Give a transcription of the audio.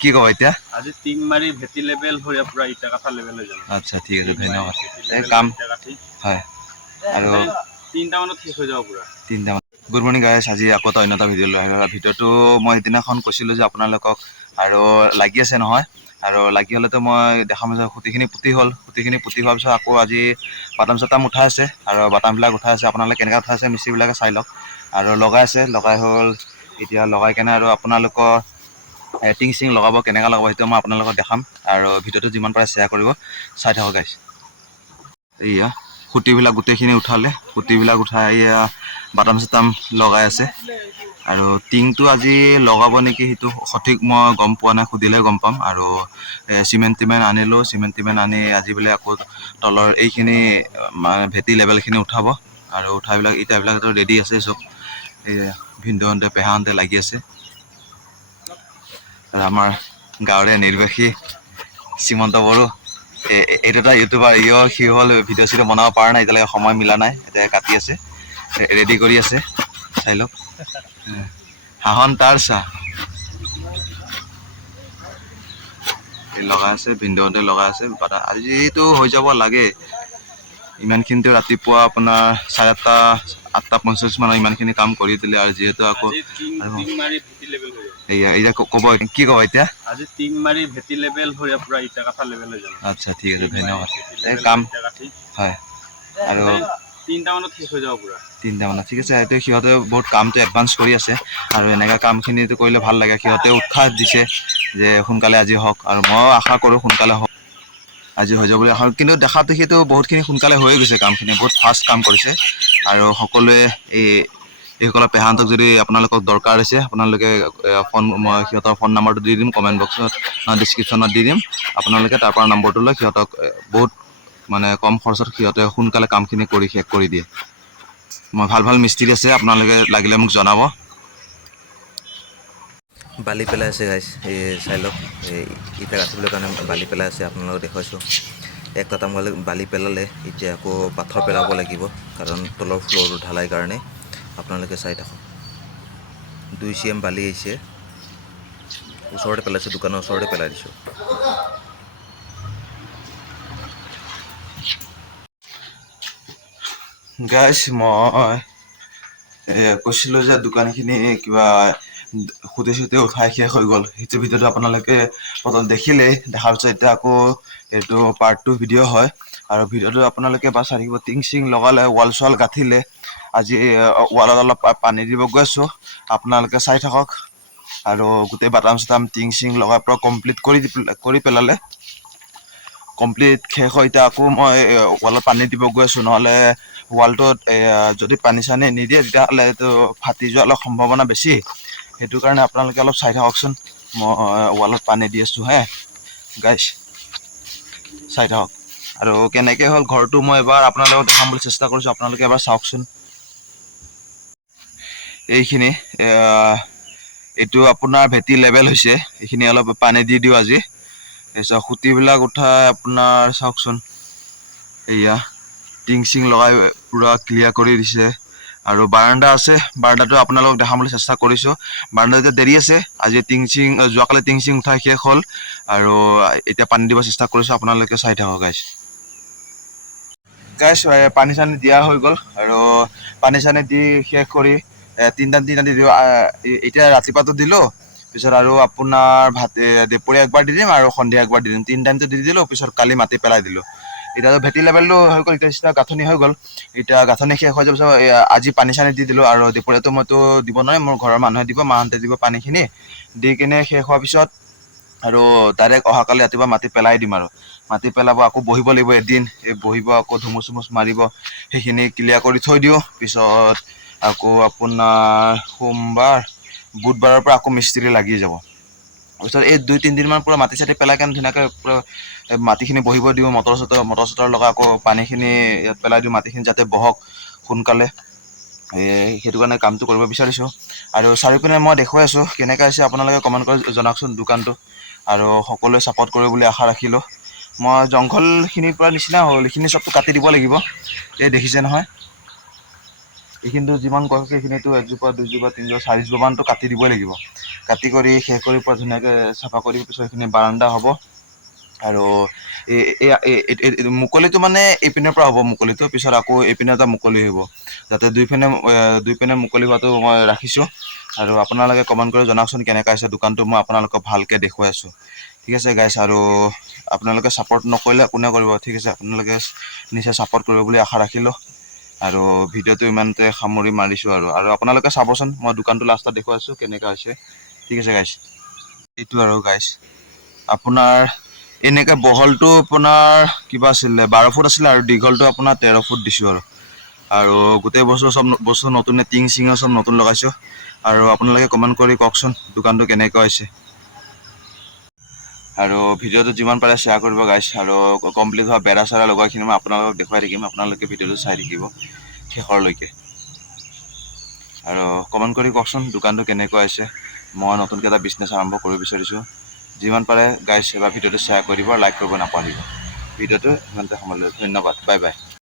কি ক'ব এতিয়া? আজি টিং মাৰি ভেটি লেভেল হৈ পুৰা ইটা কাঠা লেভেল হৈ যাব। আচ্ছা ঠিক আছে, ধন্যবাদ। এই কাম কাম হয় আৰু 3টা মানত শেষ হৈ যাব পুৰা। 3টা মান। গুড মৰ্ণিং গাইছ, আজি আকৌ এটা অন্য এটা ভিডিঅ' লৈ আহিলোঁ। ভিডিঅ'টো মই সেইদিনাখন কৈছিলোঁ যে আপোনালোকক আৰু লাগি আছে নহয়, আৰু লাগি হ'লেতো মই দেখাম যে খুঁটিখিনি পুতি হ'ল। খুঁটিখিনি পুতি হোৱাৰ পিছত আকৌ আজি বাটাম চাটাম উঠাই আছে, আৰু বাটামবিলাক উঠাই আছে। আপোনালোকে কেনেকৈ উঠাই আছে মিস্ত্ৰীবিলাকে চাই লওক। আৰু লগাই আছে, লগাই হ'ল এতিয়া লগাই কেনে আৰু আপোনালোকৰ টিং চিং লগাব, কেনেকৈ লগাব সেইটো মই আপোনালোকক দেখাম। আৰু ভিডিঅ'টো যিমান পাৰে শ্বেয়াৰ কৰিব, চাই থাকক গাইছ। এয়া খুঁটিবিলাক গোটেইখিনি উঠালে, খুঁটিবিলাক উঠাই এয়া বাটাম চাটাম লগাই আছে। আৰু টিংটো আজি লগাব নেকি সেইটো সঠিক মই গম পোৱা নাই, সুধিলে গম পাম। আৰু চিমেণ্ট টিমেণ্ট আনিলোঁ, চিমেণ্ট টিমেণ্ট আনি আজি বোলে আকৌ তলৰ এইখিনি ভেটি লেভেলখিনি উঠাব। আৰু উঠাইবিলাক ইটাবিলাকতো ৰেডি আছে চব। এই ভিনদেউহঁতে পেহাহঁতে লাগি আছে। আৰু আমাৰ গাঁৱৰে নিৰ্বাসী শ্ৰীমন্ত বড়ো, এইটো এটা ইউটিউবাৰ। সি হ'ল ভিডিঅ' চিডিঅ' বনাব পৰা নাই এতিয়ালৈকে, সময় মিলা নাই। এতিয়া কাটি আছে, ৰেডি কৰি আছে, চাই লওক। হাহন তাৰ চাহ লগাই আছে, ভিনদেউহঁতে লগাই আছে। আজিতো হৈ যাব লাগে ইমানখিনিতো। ৰাতিপুৱা আপোনাৰ 8:30 8:50 মানত ইমানখিনি কাম কৰি দিলে। আৰু যিহেতু আকৌ টিং মাৰি ভেটি লেভেল হৈ যাব। এতিয়া ক'ব, কি ক'ব এতিয়া? আজি টিং মাৰি ভেটি লেভেল হৈ পুৰা ইটা কাঠা লেভেল হৈ যাব। আচ্ছা ঠিক আছে, ধন্যবাদ। এই কাম কাম হয় আৰু 3টা মানত শেষ হৈ যাব পুৰা। 3টা মানত ঠিক আছে। এইটো সিহঁতে বহুত কামটো এডভান্স কৰি আছে, আৰু এনেকুৱা কামখিনিতো কৰিলে ভাল লাগে। সিহঁতে উৎসাহ দিছে যে সোনকালে আজি হওক, আৰু ময়ো আশা কৰোঁ সোনকালে হওক, আজি হৈ যাব বুলি আশা। কিন্তু দেখাতো সেইটো বহুতখিনি সোনকালে হৈ গৈছে, কামখিনি বহুত ফাষ্ট কাম কৰিছে। আৰু সকলোৱে এইসকলৰ পেহাহঁতক যদি আপোনালোকক দৰকাৰ হৈছে, আপোনালোকে মই সিহঁতৰ ফোন নাম্বাৰটো দি দিম, কমেণ্ট বক্সত ডিছক্ৰিপশ্যনত দি দিম। আপোনালোকে তাৰ পৰা নম্বৰটো লৈ সিহঁতক বহুত কম খৰচত সিহঁতে সোনকালে কামখিনি কৰি শেষ কৰি দিয়ে। মই ভাল ভাল মিস্ত্ৰী আছে, আপোনালোকে লাগিলে মোক জনাব। বালি পেলাই আছে গাইছ, এই চাই লওক। এই ইটা গাঁঠিবলৈ কাৰণে বালি পেলাই আছে, আপোনালোকক দেখুৱাইছোঁ। এক টাটাম বালি পেলালে, এতিয়া আকৌ পাথৰ পেলাব লাগিব, কাৰণ তলৰ ফ্ল'ৰটো ঢালাই কাৰণে। আপোনালোকে চাই থাকক, 2 CM বালি আহিছে। ওচৰতে পেলাইছোঁ, দোকানৰ ওচৰতে পেলাই দিছোঁ। গাইছ, মই কৈছিলোঁ যে দোকানখিনি কিবা খুঁটি চুটি উঠাই শেষ হৈ গ'ল। সেইটো ভিডিঅ'টো আপোনালোকে প্ৰথম দেখিলেই, দেখাৰ পিছত এতিয়া আকৌ এইটো পাৰ্ট 2 ভিডিঅ' হয়। আৰু ভিডিঅ'টো আপোনালোকে বা চাই থাকিব। টিং চিং লগালে, ৱাল চোৱাল গাঁঠিলে। আজি ৱালত অলপ পানী দিব গৈ আছোঁ, আপোনালোকে চাই থাকক। আৰু গোটেই বাটাম চাটাম টিং চিং লগাই পূৰা কমপ্লিট কৰি পেলালে। কমপ্লিট শেষ হয়, এতিয়া আকৌ মই ৱালত পানী দিব গৈ আছোঁ। নহ'লে ৱালটোত যদি পানী চানী নিদিয়ে, তেতিয়াহ'লে এইটো ফাটি যোৱাৰ অলপ সম্ভাৱনা বেছি। সেইটো কাৰণে আপোনালোকে অলপ চাই থাককচোন। মই ৱালত পানী দি আছোঁ হে গাইছ, চাই থাকক। আৰু কেনেকৈ হ'ল ঘৰটো মই এবাৰ আপোনালোকক দেখাম বুলি চেষ্টা কৰিছোঁ, আপোনালোকে এবাৰ চাওকচোন। এইখিনি এইটো আপোনাৰ ভেটি লেভেল হৈছে, এইখিনি অলপ পানী দি দিওঁ আজি। তাৰপিছত খুঁটিবিলাক উঠাই আপোনাৰ চাওকচোন, এয়া টিং চিং লগাই পূৰা ক্লিয়াৰ কৰি দিছে। আৰু বাৰাণ্ডা আছে, বাৰাণ্ডাটো আপোনালোকক দেখাবলৈ চেষ্টা কৰিছোঁ। বাৰাণ্ডা এতিয়া দেৰি আছে, আজি টিং চিং যোৱাকালি টিং চিং উঠাই শেষ হ'ল। আৰু এতিয়া পানী দিব চেষ্টা কৰিছোঁ, আপোনালোকে চাই থাকক গাইছ। পানী চানী দিয়া হৈ গ'ল, আৰু পানী চানী দি শেষ কৰি 3 টাইম দি দিওঁ। এতিয়া ৰাতিপুৱাটো দিলোঁ, পিছত আৰু আপোনাৰ দুপৰীয়া একবাৰ দি দিম, আৰু সন্ধিয়া একবাৰ দি দিম। 3 টাইমটো দি দিলোঁ, পিছত কালি মাটি পেলাই দিলোঁ। এতিয়া ভেটি লেভেলটো হৈ গ'ল, এতিয়া গাঁথনি হৈ গ'ল। এতিয়া গাঁথনি শেষ হৈ যোৱাৰ পিছত আজি পানী চানী দি দিলোঁ। আৰু দুপৰীয়াটো মইতো দিব নোৱাৰিম, মোৰ ঘৰৰ মানুহে দিব, মাহঁতে দিব পানীখিনি। দি কিনে শেষ হোৱাৰ পিছত আৰু ডাইৰেক্ট অহাকালি ৰাতিপুৱা মাটি পেলাই দিম। আৰু মাটি পেলাব, আকৌ বহিব লাগিব এদিন, বহিব, আকৌ ধুমুচ চুমুচ মাৰিব, সেইখিনি ক্লিয়াৰ কৰি থৈ দিওঁ। পিছত আকৌ আপোনাৰ সোমবাৰ বুধবাৰৰ পৰা আকৌ মিস্ত্ৰী লাগি যাব। তাৰপিছত এই 2-3 দিনমান পূৰা মাটি চাটি পেলাই কেনে ধুনীয়াকৈ পূৰা মাটিখিনি বহিব দিওঁ। মটৰ চটৰ লগাই আকৌ পানীখিনি ইয়াত পেলাই দিওঁ, মাটিখিনি যাতে বহক সোনকালে। সেইটো কাৰণে কামটো কৰিব বিচাৰিছোঁ। আৰু চাৰিওপিনে মই দেখুৱাই আছোঁ, কেনেকৈ আছে আপোনালোকে কমেণ্ট কৰি জনাওকচোন দোকানটো। আৰু সকলোৱে ছাপোৰ্ট কৰিব বুলি আশা ৰাখিলোঁ। মই জংঘলখিনিৰ পৰা নিচিনা হ'ল, এইখিনি চবটো কাটি দিব লাগিব, এই দেখিছে নহয়। এইখিনিতো যিমান গছ আছে এইখিনিতো 1জোপা 2জোপা 3জোপা 4জোপামানতো কাটি দিবই লাগিব। কাটি কৰি শেষ কৰি পৰা ধুনীয়াকৈ চাফা কৰি পিছত এইখিনি বাৰান্দা হ'ব। আৰু মুকলিটো মানে এইপিনৰ পৰা হ'ব মুকলিটো, পিছত আকৌ এইপিনে এটা মুকলি হ'ব, যাতে দুইপিনে মুকলি হোৱাটো মই ৰাখিছোঁ। আৰু আপোনালোকে কমেণ্ট কৰি জনাওকচোন কেনেকুৱা হৈছে দোকানটো, মই আপোনালোকক ভালকৈ দেখুৱাই আছোঁ। ঠিক আছে গাইছ, আৰু আপোনালোকে ছাপোৰ্ট নকৰিলে কোনে কৰিব, ঠিক আছে। আপোনালোকে নিশ্চয় ছাপোৰ্ট কৰিব বুলি আশা ৰাখিলোঁ। আৰু ভিডিঅ'টো ইমানতে সামৰি মাৰিছোঁ আৰু আপোনালোকে চাবচোন, মই দোকানটো লাষ্টত দেখুৱাই আছোঁ কেনেকুৱা হৈছে। ঠিক আছে গাইছ, এইটো আৰু গাইছ আপোনাৰ এনেকৈ বহলটো আপোনাৰ কিবা আছিলে 12 ফুট আছিলে, আৰু দীঘলটো আপোনাৰ 13 ফুট দিছোঁ আৰু গোটেই বস্তু নতুনে টিং চিঙৰ চব নতুন লগাইছোঁ। আৰু আপোনালোকে কমেণ্ট কৰি কওকচোন দোকানটো কেনেকুৱা হৈছে। আৰু ভিডিঅ'টো যিমান পাৰে শ্বেয়াৰ কৰিব গাইছ, আৰু কমপ্লিট হোৱা বেৰা চেৰা লগোৱাখিনি মই আপোনালোকক দেখুৱাই থাকিম, আপোনালোকে ভিডিঅ'টো চাই থাকিব শেষৰলৈকে। আৰু কমেণ্ট কৰি কওকচোন দোকানটো কেনেকুৱা হৈছে। মই নতুনকৈ এটা বিজনেছ আৰম্ভ কৰিব বিচাৰিছোঁ। যিমান পাৰে গাইছ এবাৰ ভিডিঅ'টো শ্বেয়াৰ কৰিব, লাইক কৰিব নাপাহৰিব। ভিডিঅ'টো ইমানতে সামৰিলোঁ, ধন্যবাদ, বাই বাই।